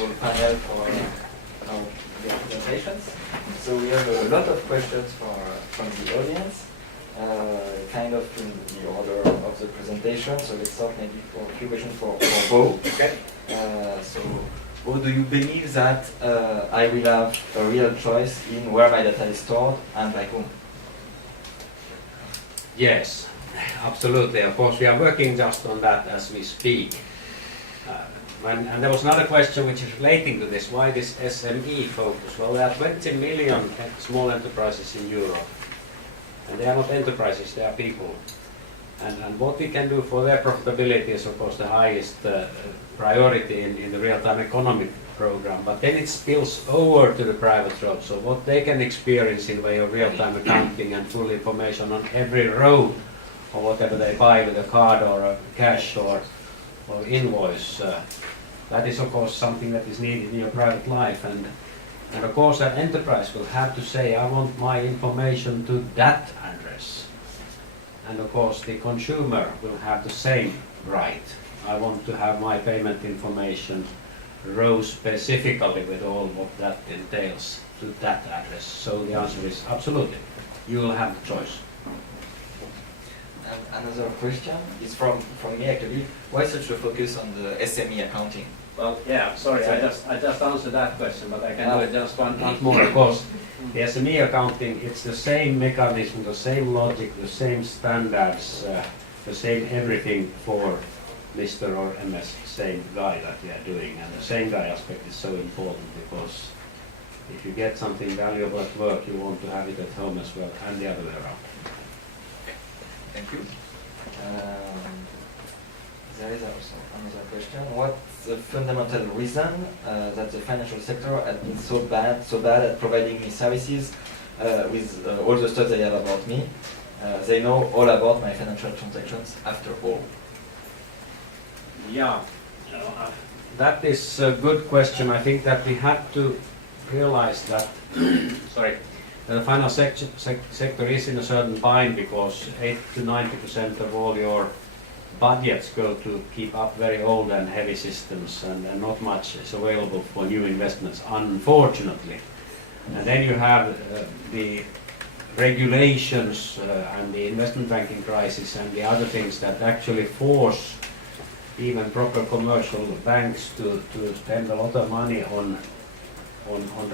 whole panel for our presentations. So we have a lot of questions from the audience, kind of in the order of the presentation. So let's start maybe for a few questions for Bo. Okay. So, Bo, do you believe that I will have a real choice in where my data is stored and by whom? Yes, absolutely. Of course, we are working just on that as we speak. And there was another question which is relating to this. Why this SME focus? Well, there are 20 million small enterprises in Europe. And they are not enterprises, they are people. And what we can do for their profitability is, of course, the highest priority in the real-time economy program. But then it spills over to the private road. So what they can experience in way of real-time accounting and full information on every road or whatever they buy with a card or a cash or invoice, that is, of course, something that is needed in your private life. And of course, an enterprise will have to say, I want my information to that address. And of course, the consumer will have the same right. I want to have my payment information row specifically with all what that entails to that address. So the answer is absolutely. You will have the choice. And another question is from me actually. Why such a focus on the SME accounting? Well, yeah, sorry, I just answered that question, but I can do it just once more. Of course, the SME accounting, it's the same mechanism, the same logic, the same standards, the same everything for Mr. or MS, same guy that we are doing. And the same guy aspect is so important because if you get something valuable at work, you want to have it at home as well, and the other way around. Thank you. There is also another question. What's the fundamental reason that the financial sector has been so bad at providing me services with all the stuff they have about me? They know all about my financial transactions after all. Yeah, that is a good question. I think that we have to realize that sorry, that the financial sector is in a certain bind because 80 to 90% of all your budgets go to keep up very old and heavy systems, and not much is available for new investments, unfortunately. And then you have the regulations and the investment banking crisis and the other things that actually force even proper commercial banks to spend a lot of money on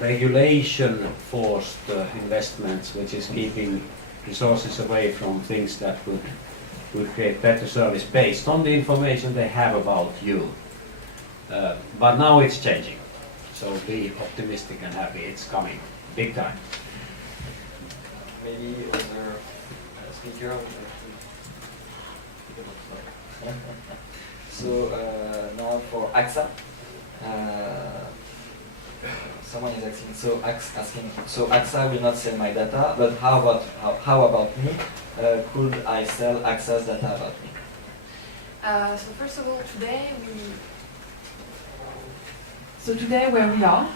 regulation-forced investments, which is keeping resources away from things that would create better service based on the information they have about you. But now it's changing. So be optimistic and happy. It's coming. Big time. Maybe other speaker. So now for AXA. Someone is asking, so AXA will not sell my data, but how about me? Could I sell AXA's data about me? So first of all, today where we are,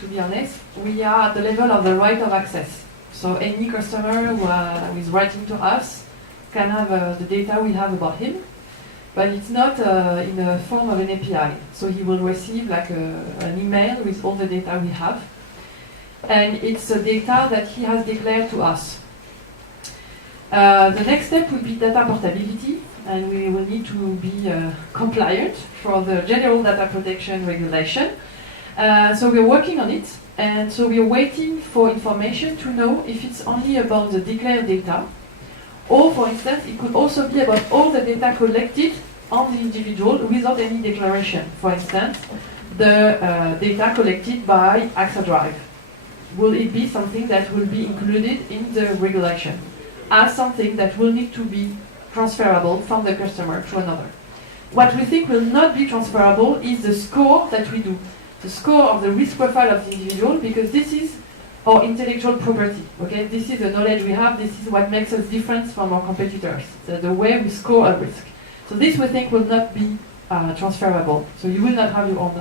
to be honest, we are at the level of the right of access. So any customer who is writing to us can have the data we have about him, but it's not in the form of an API. So he will receive like an email with all the data we have, and it's the data that he has declared to us. The next step will be data portability, and we will need to be compliant for the general data protection regulation. So we're working on it, and so we're waiting for information to know if it's only about the declared data, or for instance, it could also be about all the data collected on the individual without any declaration. For instance, the data collected by AXA Drive. Will it be something that will be included in the regulation as something that will need to be transferable from the customer to another? What we think will not be transferable is the score that we do, the score of the risk profile of the individual, because this is our intellectual property. Okay, this is the knowledge we have. This is what makes us different from our competitors. The way we score a risk. So this we think will not be transferable. So you will not have your own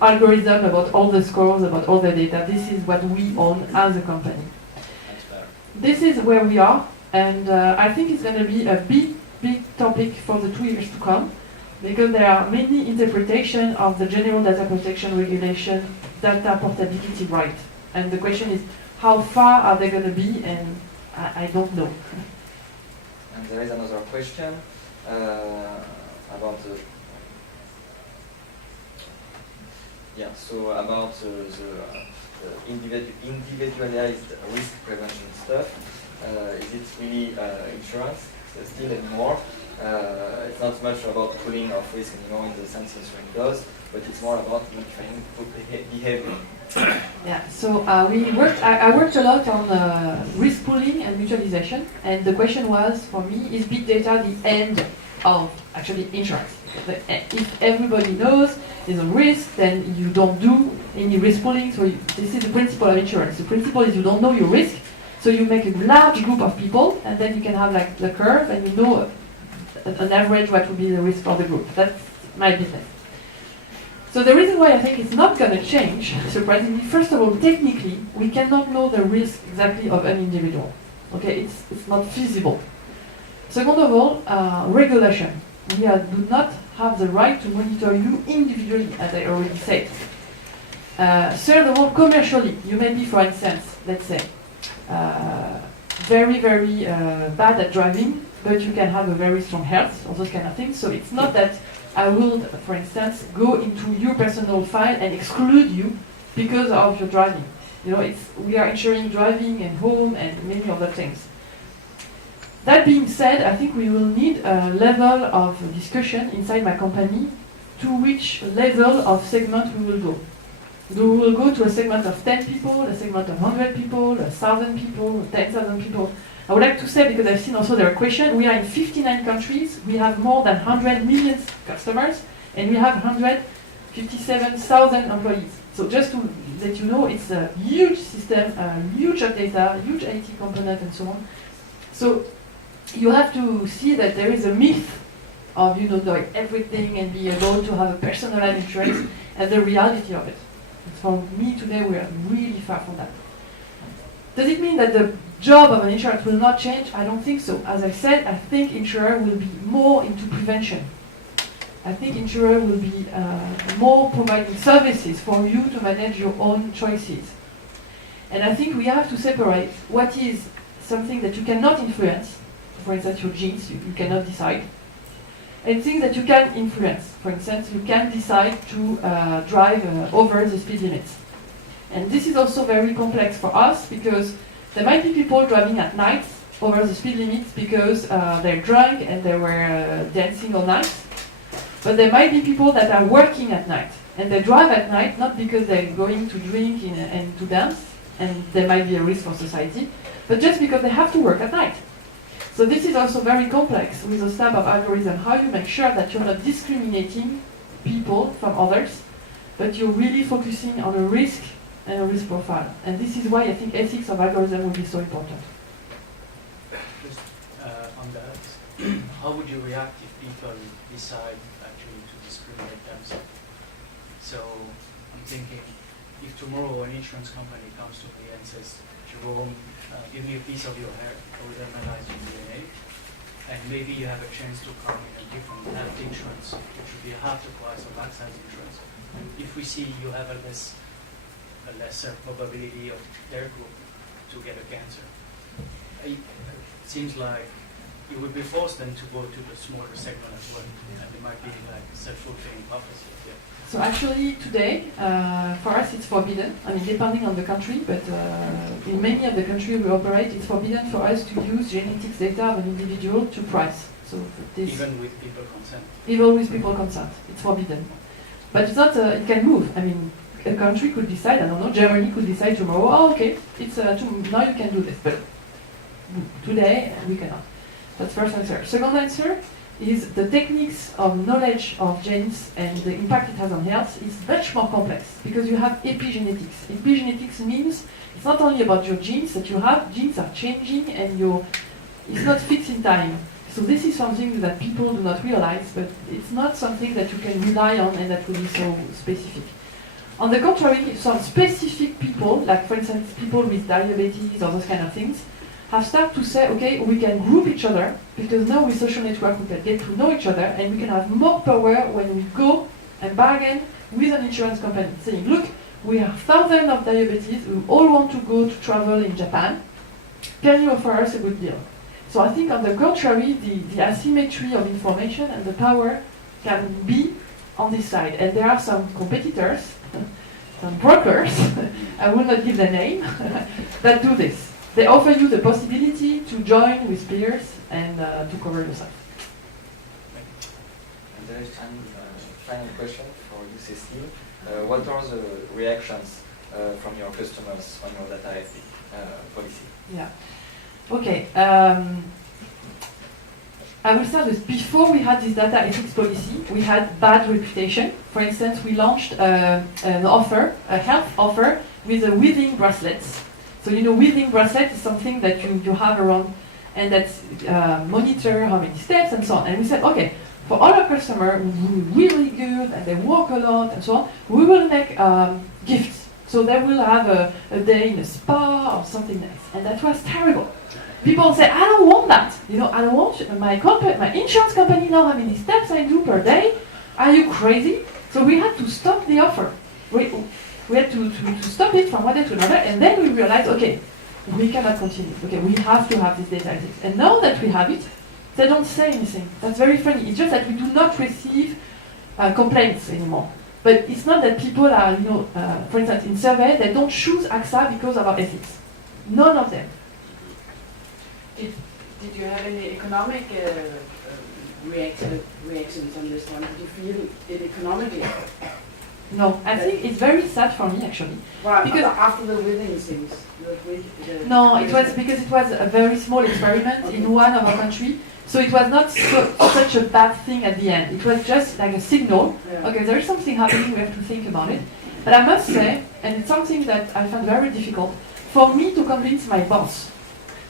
algorithm about all the scores, about all the data. This is what we own as a company. This is where we are, and I think it's going to be a big topic for the 2 years to come, because there are many interpretations of the General Data Protection Regulation data portability right. And the question is, how far are they going to be? And I don't know. And there is another question about the individualized risk prevention stuff. Is it really insurance still anymore? It's not much about pooling of risk anymore in the sense insurance does, but it's more about monitoring behavior. Yeah, so I worked a lot on risk pooling and mutualization, and the question was, for me, is big data the end of actually insurance? If everybody knows there's a risk, then you don't do any risk pooling. So this is the principle of insurance. The principle is you don't know your risk, so you make a large group of people, and then you can have like the curve, and you know an average what would be the risk for the group. That's my business. So the reason why I think it's not going to change, surprisingly, first of all, technically, we cannot know the risk exactly of an individual. Okay, it's not feasible. Second of all, regulation. We do not have the right to monitor you individually, as I already said. Third of all, commercially, you may be, for instance, let's say, very, very bad at driving, but you can have a very strong health, or those kind of things. So it's not that I will, for instance, go into your personal file and exclude you because of your driving. You know, we are insuring driving and home and many other things. That being said, I think we will need a level of discussion inside my company to which level of segment we will go. We will go to a segment of 10 people, a segment of 100 people, 1,000 people, 10,000 people. I would like to say, because I've seen also there are questions, we are in 59 countries, we have more than 100 million customers, and we have 157,000 employees. So just to let you know, it's a huge system, huge data, huge IT component, and so on. So you have to see that there is a myth of knowing everything and be able to have a personalized insurance, and the reality of it. For me today, we are really far from that. Does it mean that the job of an insurer will not change? I don't think so. As I said, I think insurer will be more into prevention. I think insurer will be more providing services for you to manage your own choices. And I think we have to separate what is something that you cannot influence, for instance, your genes, you cannot decide, and things that you can influence. For instance, you can decide to drive over the speed limits. And this is also very complex for us because there might be people driving at night over the speed limits because they're drunk and they were dancing all night. But there might be people that are working at night and they drive at night not because they're going to drink and to dance, and there might be a risk for society, but just because they have to work at night. So this is also very complex with this type of algorithm, how you make sure that you're not discriminating people from others, but you're really focusing on a risk and a risk profile. And this is why I think ethics of algorithm will be so important. Just on that, how would you react if people decide actually to discriminate themselves? So I'm thinking, if tomorrow an insurance company comes to me and says, Jerome, give me a piece of your hair, I will analyze your DNA, and maybe you have a chance to come in a different health insurance, which would be half the price of vaccine insurance. And if we see you have a lesser probability of their group to get a cancer, it seems like you would be forced then to go to the smaller segment as well, and it might be like a self-fulfilling prophecy. Yeah. So actually today, for us it's forbidden, I mean depending on the country, but in many of the countries we operate, it's forbidden for us to use genetics data of an individual to price. So this, even with people consent? Even with people consent, it's forbidden. But it's not, it can move. I mean, a country could decide, I don't know, Germany could decide tomorrow, oh okay, it's now you can do this, but today we cannot. That's first answer. Second answer is the techniques of knowledge of genes and the impact it has on health is much more complex because you have epigenetics. Epigenetics means it's not only about your genes that you have, genes are changing and it's not fixed in time. So this is something that people do not realize, but it's not something that you can rely on and that will be so specific. On the contrary, some specific people, like for instance people with diabetes or those kind of things, have started to say, okay, we can group each other, because now with social network we can get to know each other, and we can have more power when we go and bargain with an insurance company, saying, look, we have thousands of diabetes, we all want to go to travel in Japan, can you offer us a good deal? So I think on the contrary, the asymmetry of information and the power can be on this side. And there are some competitors, some brokers, I will not give the name, that do this. They offer you the possibility to join with peers and to cover yourself. And there is one final question for you, Cécile. What are the reactions from your customers on your data ethics policy? Yeah. Okay. I will start with, before we had this data ethics policy, we had bad reputation. For instance, we launched an offer, a health offer, with a withing bracelets. So you know, withing bracelet is something that you have around and that monitor how many steps and so on. And we said, okay, for all our customers who are really good and they walk a lot and so on, we will make gifts. So they will have a day in a spa or something nice. And that was terrible. People say, I don't want that. You know, I don't want my insurance company know how many steps I do per day. Are you crazy? So we had to stop the offer. We had to stop it from one day to another, and then we realized, okay, we cannot continue. Okay, we have to have this data ethics. And now that we have it, they don't say anything. That's very funny. It's just that we do not receive complaints anymore. But it's not that people are, you know, for instance, in survey, they don't choose AXA because of our ethics. None of them. Did you have any economic reactions on this one? Did you feel it economically? No, I think it's very sad for me actually. Well, because after the withing things. No, it was because it was a very small experiment in one of our country. So it was not such a bad thing at the end. It was just like a signal. Yeah. Okay, there is something happening, we have to think about it. But I must say, and it's something that I found very difficult, for me to convince my boss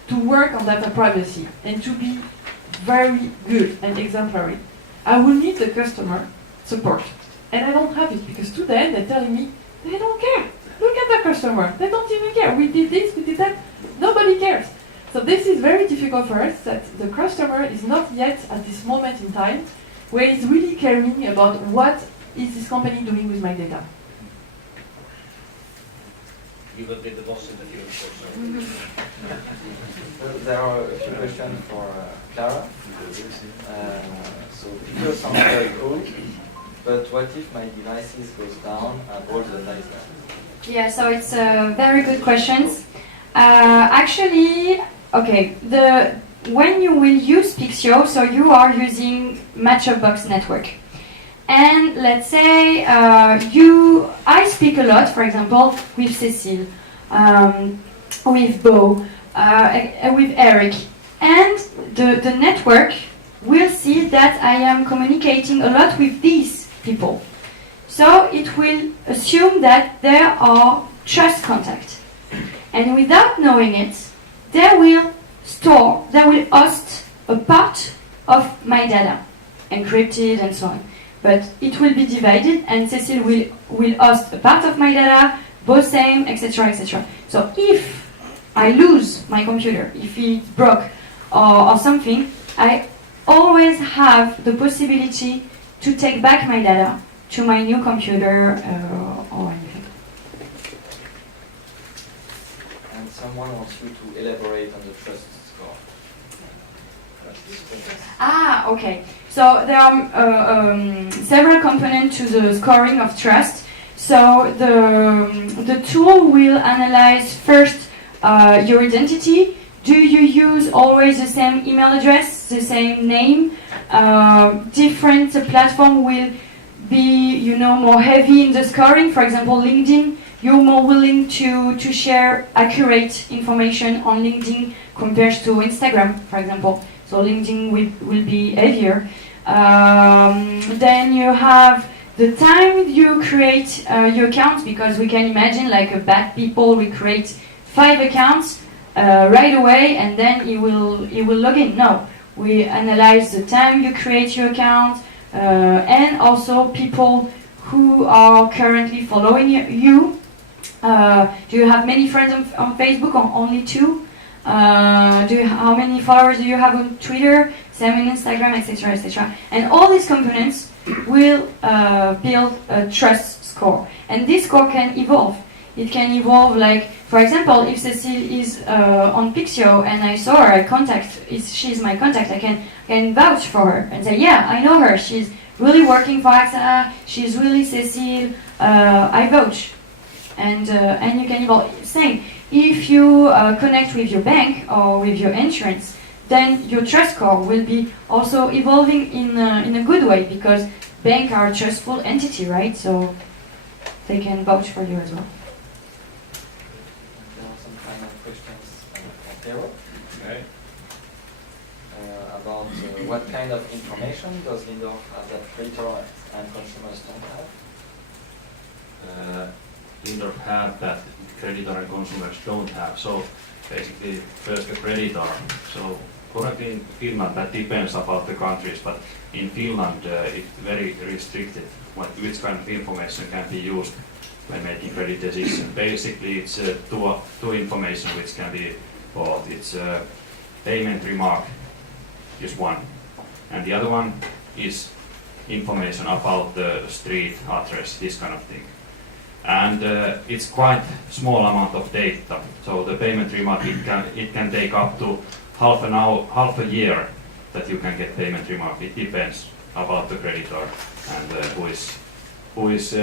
to work on data privacy and to be very good and exemplary, I will need the customer support. And I don't have it because today they're telling me they don't care. Look at the customer, they don't even care. We did this, we did that, nobody cares. So this is very difficult for us, that the customer is not yet at this moment in time where he's really caring about what is this company doing with my data. You will be the boss in the future. There are a few questions for Clara. So people sound very cool, but what if my devices goes down and all the data is down? Yeah, so it's very good questions. Actually, okay, when you will use Pixio, so you are using Match-Up-Box network. And let's say I speak a lot, for example, with Cécile, with Bo, with Eric. And the network will see that I am communicating a lot with these people. So it will assume that there are trust contacts. And without knowing it, they will host a part of my data, encrypted and so on. But it will be divided, and Cécile will host a part of my data, both same, etc., etc. So if I lose my computer, if it broke or something, I always have the possibility to take back my data to my new computer or anything. And someone wants you to elaborate on the trust score. Ah, okay. So there are several components to the scoring of trust. So the tool will analyze first your identity. Do you use always the same email address, the same name? Different platform will be, more heavy in the scoring. For example, LinkedIn, you're more willing to share accurate information on LinkedIn compared to Instagram, for example. So LinkedIn will be heavier. Then you have the time you create your account, because we can imagine like a bad people will create 5 accounts right away and then he will log in. No, we analyze the time you create your account and also people who are currently following you. Do you have many friends on Facebook or only 2? how many followers do you have on Twitter, same on Instagram, etc., etc. And all these components will build a trust score. And this score can evolve. It can evolve, like, for example, if Cecile is on Pixio and I saw her, she's my contact, I can vouch for her and say, yeah, I know her, she's really working for AXA, she's really Cecile, I vouch. And you can evolve. Same, if you connect with your bank or with your insurance, then your trust score will be also evolving in a good way, because banks are a trustful entity, right? So they can vouch for you as well. There are some final questions from Theo. Okay. About what kind of information does Lindorf have that creditor and consumers don't have? Lindorf have that creditor and consumers don't have. So basically, first the creditor. So currently in Finland, that depends about the countries, but in Finland it's very restricted which kind of information can be used when making credit decision. Basically, it's two information which can be bought. It's payment remark is one, and the other one is information about the street address, this kind of thing. And it's quite small amount of data. So the payment remark, it can take up to half a year that you can get payment remark. It depends about the creditor and who is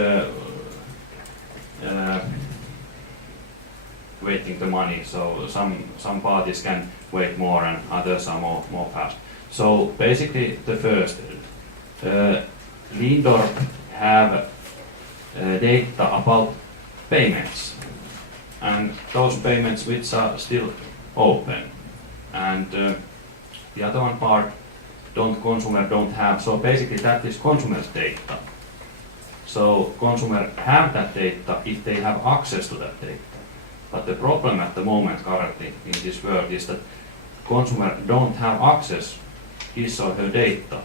waiting the money. So some parties can wait more and others are more fast. So basically, the first Lindorf have data about payments, and those payments which are still open, and the other one part consumer don't have. So basically that is consumer's data. So consumer have that data if they have access to that data. But the problem at the moment currently in this world is that consumer don't have access his or her data,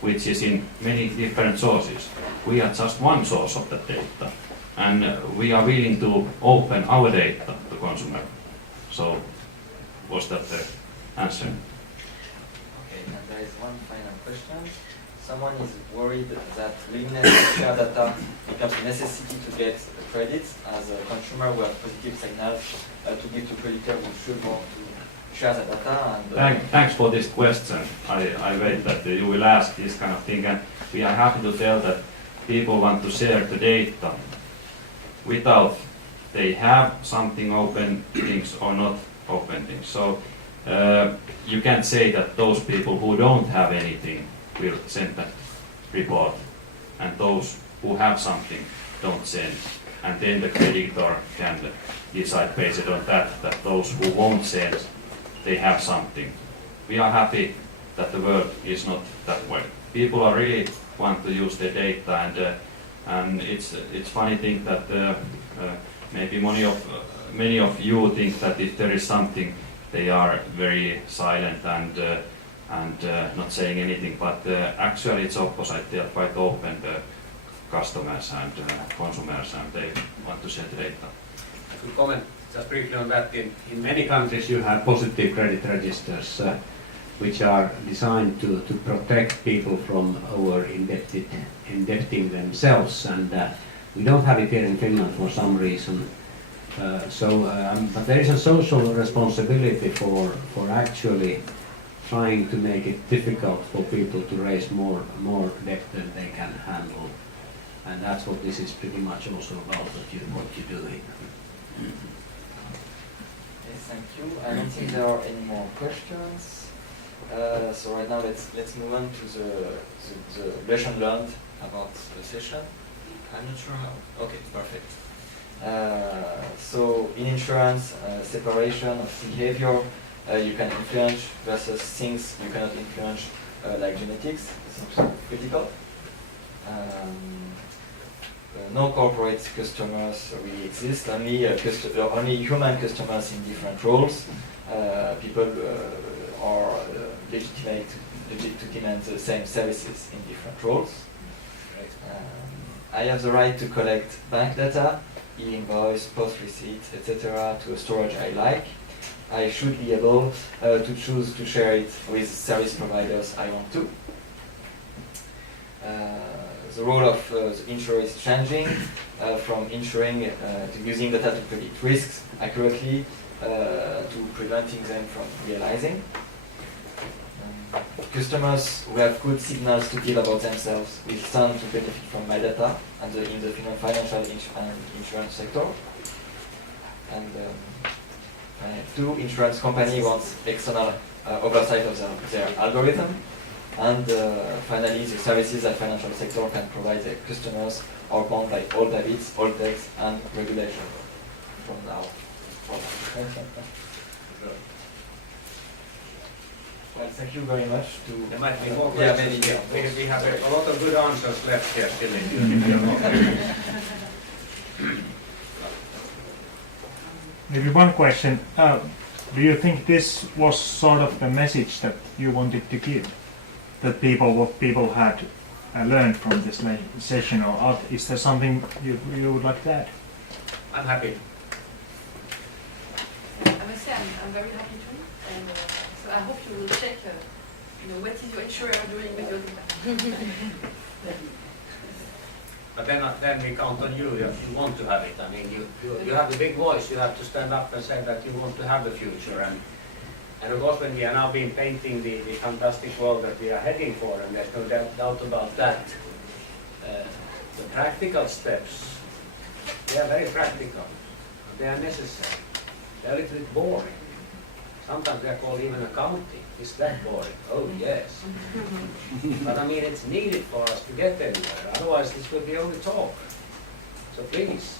which is in many different sources. We are just one source of that data, and we are willing to open our data to consumer. So was that the answer? Okay, and there is one final question. Someone is worried that willingness to share data becomes a necessity to get credit. As a consumer, we have positive signals to give to creditor who should want to share the data. And Thanks for this question. I wait that you will ask this kind of thing, and we are happy to tell that people want to share the data without they have something open things or not open things. So you can't say that those people who don't have anything will send that report, and those who have something don't send. And then the creditor can decide based on that those who won't send, they have something. We are happy that the world is not that way. People are really want to use their data, and it's funny thing that maybe many of you think that if there is something, they are very silent and not saying anything, but actually it's opposite. They are quite open, the customers and consumers, and they want to share the data. To comment just briefly on that, in many countries you have positive credit registers which are designed to protect people from indebting themselves, and we don't have it here in Finland for some reason. But there is a social responsibility for actually trying to make it difficult for people to raise more debt than they can handle, and that's what this is pretty much also about. What you're doing. Yes, thank you. I don't think there are any more questions. So right now let's move on to the lesson learned about the session. I'm not sure how. Okay, perfect. So in insurance, separation of behavior you can influence versus things you cannot influence, like genetics. It's also critical. No corporate customers really exist. Only human customers in different roles. People are legitimate to demand the same services in different roles. I have the right to collect bank data, e-invoice, post receipt, etc. to a storage I like. I should be able to choose to share it with service providers I want to. The role of the insurer is changing from insuring to using data to predict risks accurately to preventing them from realizing. Customers who have good signals to give about themselves will stand to benefit from MyData and in the financial insurance sector. And two, insurance company wants external oversight of their algorithm. And finally, the services that financial sector can provide their customers are bound by old habits, old texts, and regulation from now. Well, thank you very much. There might be more Yeah, questions. maybe. We have a lot of good answers left here still in the Maybe one question. Do you think this was sort of the message that you wanted to give? That what people had learned from this session, or is there something you would like to add? I'm happy. I must say I'm very happy too, and so I hope you will check, what is your insurer doing with your data. But then we count on you if you want to have it. I mean, you have the big voice. You have to stand up and say that you want to have the future. And of course, when we are now being painting the fantastic world that we are heading for, and there's no doubt about that, the practical steps, they are very practical. They are necessary. They are a little bit boring. Sometimes they are called even accounting. Is that boring? Oh, yes. But I mean, it's needed for us to get anywhere. Otherwise, this will be only talk. So please,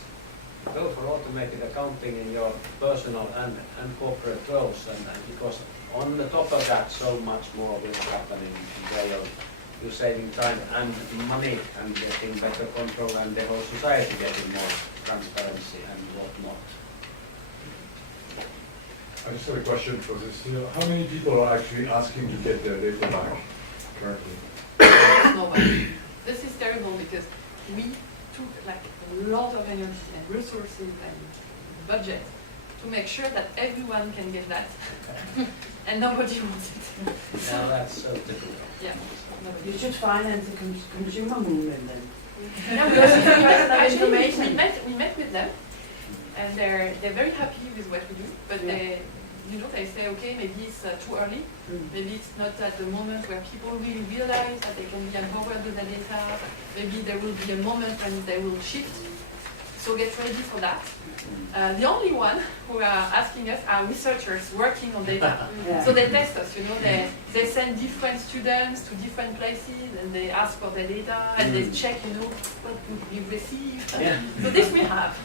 go for automated accounting in your personal and corporate roles, and because on the top of that, so much more will happen in way of you saving time and money and getting better control, and the whole society getting more transparency and whatnot. I just have a question for this. How many people are actually asking to get their data back currently? Nobody. This is terrible because we took like a lot of energy and resources and budget to make sure that everyone can get that, and nobody wants it. Now that's so difficult. Yeah. You should finance a consumer movement then. Yeah, we also actually we met with them, and they're very happy with what we do, but they say, okay, maybe it's too early. Maybe it's not at the moment where people really realize that they can be empowered with the data. Maybe there will be a moment when they will shift. So get ready for that. The only one who are asking us are researchers working on data. Yeah. So they test us, they send different students to different places and they ask for the data and they check, what we received. Yeah. So this we have,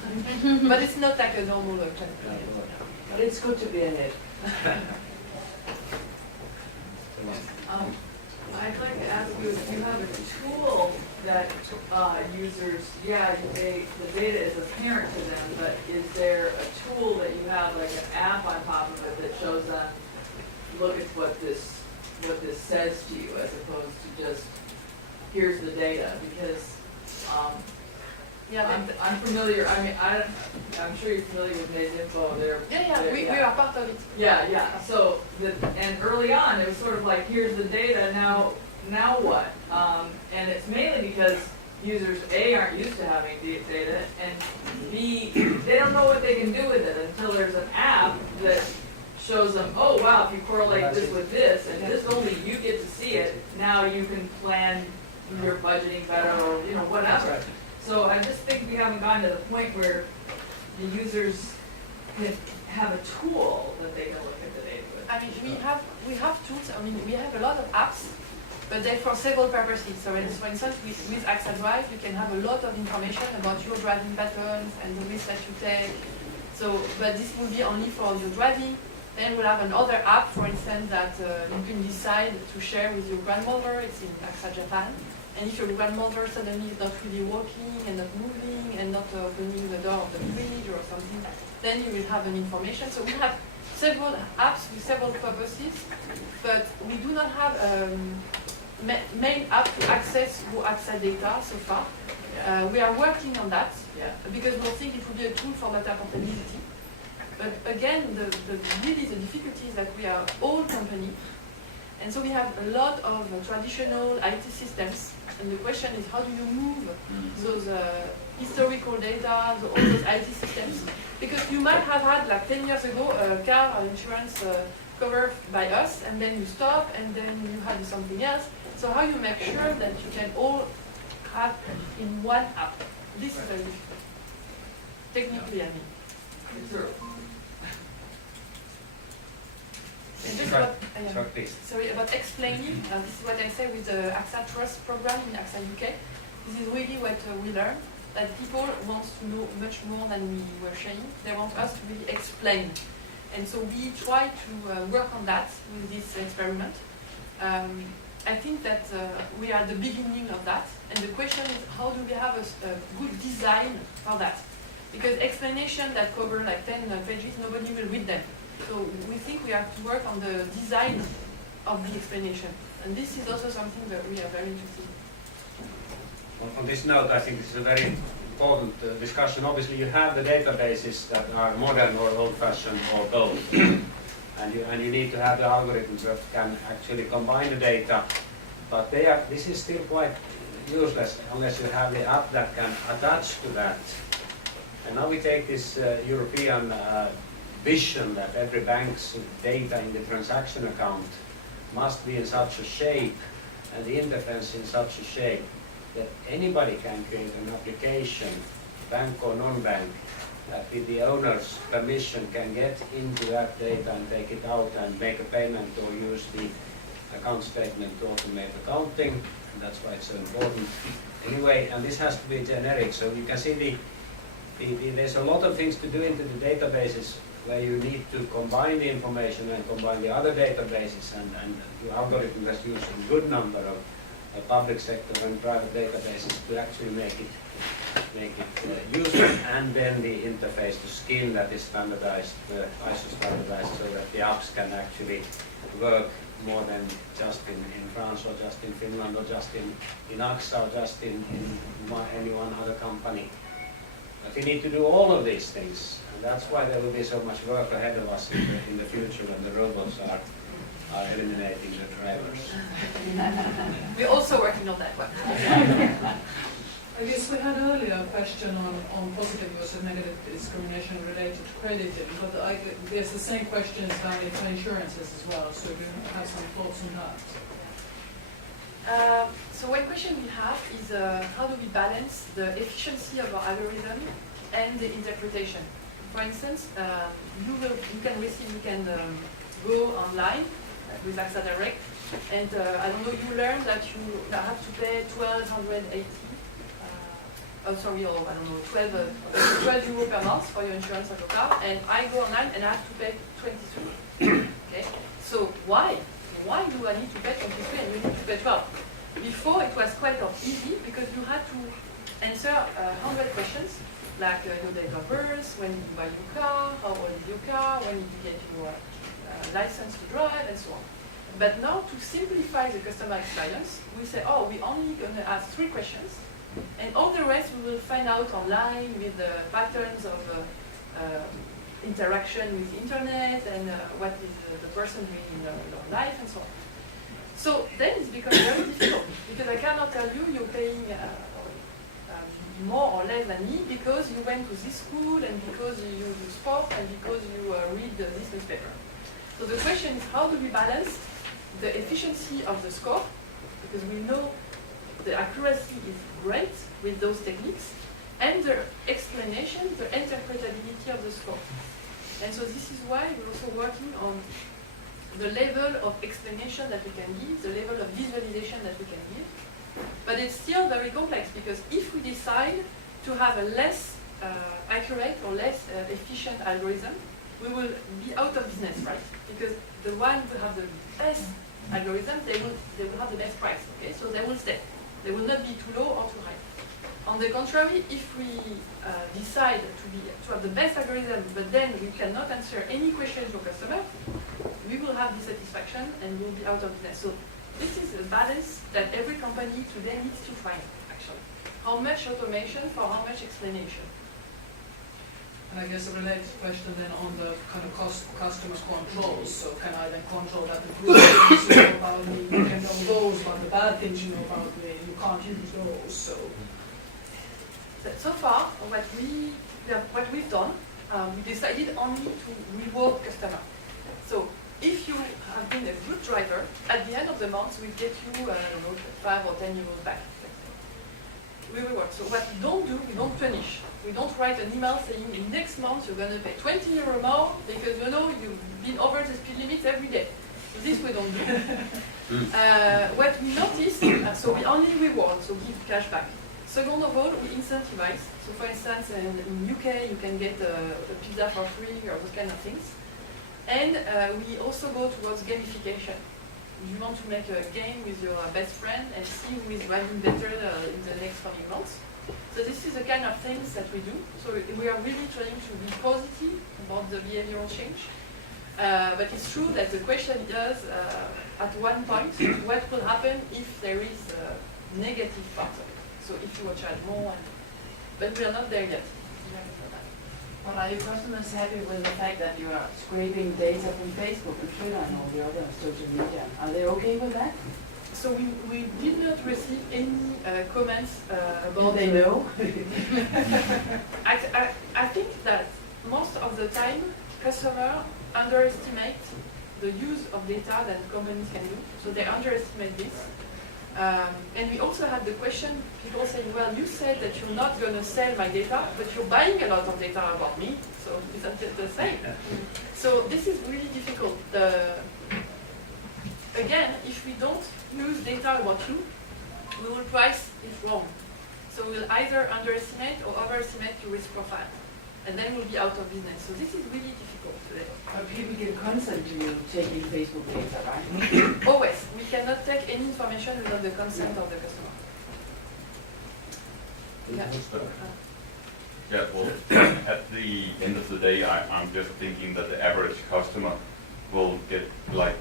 but it's not like a normal class. But it's good to be ahead. I'd like to ask you if you have a tool that users, the data is apparent to them, but is there a tool that you have, like an app on top of it that shows them, look at what this says to you, as opposed to just, here's the data? Because I'm familiar, I'm sure you're familiar with MyData. We are part of it. Yeah. So, and early on, it was sort of like, here's the data, now what? And it's mainly because users, A, aren't used to having data, and B, they don't know what they can do with it until there's an app that shows them, oh wow, if you correlate this with this, and this only you get to see it, now you can plan your budgeting better, or whatever. So I just think we haven't gotten to the point where the users can have a tool that they can look at the data with. I mean, we have tools. I mean, we have a lot of apps, but they're for several purposes. So, for instance, with AXA Drive, you can have a lot of information about your driving patterns and the risks that you take. So, but this will be only for your driving. Then we'll have another app, for instance, that you can decide to share with your grandmother. It's in AXA Japan. And if your grandmother suddenly is not really walking and not moving and not opening the door of the fridge or something, then you will have an information. So we have several apps with several purposes, but we do not have a main app to access your AXA data so far. We are working on that because we think it will be a tool for data portability. again, really the difficulty is that we are old company, and so we have a lot of traditional IT systems, and the question is how do you move those historical data, all those IT systems, because you might have had like 10 years ago a car insurance covered by us, and then you stop, and then you have something else. So how you make sure that you can all have in one app? This is very difficult. Technically, I mean. It's true. And just Right. about, sorry, about explaining, this is what I say with the AXA Trust program in AXA UK. This is really what we learned, that people want to know much more than we were saying. They want us to really explain. And so we try to work on that with this experiment. I think that we are at the beginning of that. And the question is, how do we have a good design for that? Because explanation that cover like 10 pages, nobody will read them. So we think we have to work on the design of the explanation. And this is also something that we are very interested in. On this note, I think this is a very important discussion. Obviously, you have the databases that are modern or old-fashioned or both. and you need to have the algorithms that can actually combine the data. But this is still quite useless unless you have the app that can attach to that. And now we take this European vision that every bank's data in the transaction account must be in such a shape and the interface in such a shape that anybody can create an application, bank or non-bank, that with the owner's permission can get into that data and take it out and make a payment or use the account statement to automate accounting. And that's why it's so important. Anyway, and this has to be generic, so you can see there's a lot of things to do into the databases where you need to combine the information and combine the other databases, and the algorithm has used a good number of public sector and private databases to actually make it useful, and then the interface, the skin that is standardized, ISO standardized, so that the apps can actually work more than just in France or just in Finland or just in AXA or just in any one other company. But we need to do all of these things, and that's why there will be so much work ahead of us in the future when the robots are eliminating the drivers. We're also working on that one. I guess we had earlier a question on positive versus negative discrimination related to crediting, but I guess the same question is valid for insurances as well, so do you have some thoughts on that? So one question we have is how do we balance the efficiency of our algorithm and the interpretation? For instance, you can go online with AXA Direct, and I don't know, you learn that you have to pay 1,280. I don't know, 12 euro per month for your insurance of your car, and I go online and I have to pay 23. Okay, so why? Why do I need to pay 23 and you need to pay 12? Before it was quite easy because you had to answer 100 questions, like your date of birth, when did you buy your car, how old is your car, when did you get your license to drive, and so on. But now to simplify the customer experience, we say, oh, we're only going to ask 3 questions, and all the rest we will find out online with the patterns of interaction with the internet and what is the person doing in their life and so on. So then it's become very difficult because I cannot tell you you're paying more or less than me because you went to this school and because you do sport and because you read this newspaper. So the question is, how do we balance the efficiency of the score, because we know the accuracy is great with those techniques, and the explanation, the interpretability of the score. And so this is why we're also working on the level of explanation that we can give, the level of visualization that we can give. But it's still very complex because if we decide to have a less accurate or less efficient algorithm, we will be out of business, right? Because the ones who have the best algorithm, they will have the best price, okay? So they will stay. They will not be too low or too high. On the contrary, if we decide to have the best algorithm, but then we cannot answer any question to a customer, we will have dissatisfaction and we'll be out of business. So this is a balance that every company today needs to find, actually. How much automation for how much explanation? And I guess a related question then on the kind of customer controls. So can I then control that the good things you know about me, you can know those, but the bad things you know about me, you can't use those. So far, what we've done, we decided only to reward customer. So if you have been a good driver, at the end of the month we get you, I don't know, 5 or 10 euros back. We reward. So what we don't do, we don't punish. We don't write an email saying next month you're going to pay 20 euro more because you know you've been over the speed limit every day. So this we don't do. What we noticed, so we only reward, so give cash back. Second of all, we incentivize. So for instance, in UK you can get a pizza for free or those kind of things. And we also go towards gamification. You want to make a game with your best friend and see who is driving better in the next coming months. So this is the kind of things that we do. So we are really trying to be positive about the behavioral change. But it's true that the question is, at one point, what will happen if there is a negative part of it? So if you will charge more, but we are not there yet. But are your customers happy with the fact that you are scraping data from Facebook and Twitter and all the other social media? Are they okay with that? So we did not receive any comments about. They know. I think that most of the time, customers underestimate the use of data that companies can do. So they underestimate this. And we also had the question, people saying, well, you said that you're not going to sell my data, but you're buying a lot of data about me, so isn't it the same? So this is really difficult. Again, if we don't use data about you, we will price it wrong. So we'll either underestimate or overestimate your risk profile, and then we'll be out of business. So this is really difficult today. But people can consent to you taking Facebook data, right? Always. We cannot take any information without the consent of the customer. Yeah. Yeah, well, at the end of the day, I'm just thinking that the average customer will get like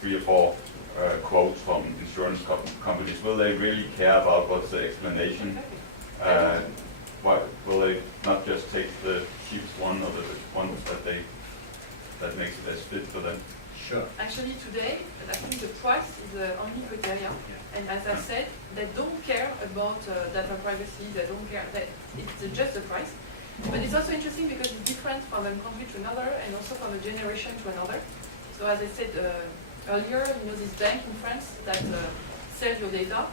3 or 4 quotes from insurance companies. Will they really care about what's the explanation? Why will they not just take the cheapest one or the ones that makes it as fit for them? Sure. Actually, today, I think the price is the only criteria. Yeah. And as I said, they don't care about data privacy. They don't care. It's just the price. But it's also interesting because it's different from one country to another, and also from a generation to another. So as I said earlier, this bank in France that sells your data.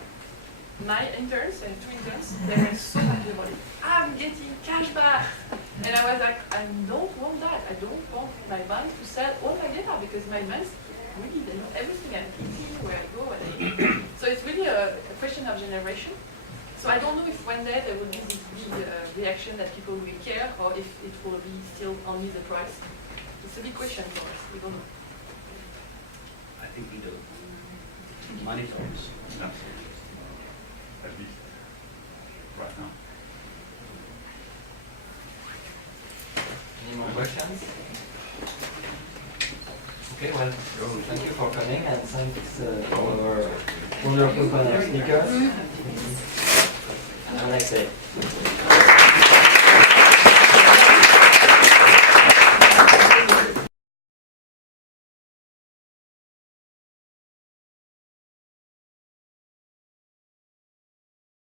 My interns, and 2 interns, they were so happy about it. I'm getting cash back! And I was like, I don't want that. I don't want my bank to sell all my data because my banks really, they know everything I'm eating, where I go, and I eat. So it's really a question of generation. So I don't know if one day there will be this big reaction that people will care, or if it will be still only the price. It's a big question for us. We don't know. I think we do. Money talks. No. At least right now. Any more questions? Okay, well, thank you for coming, and thanks to our wonderful panel speakers. Have a nice day.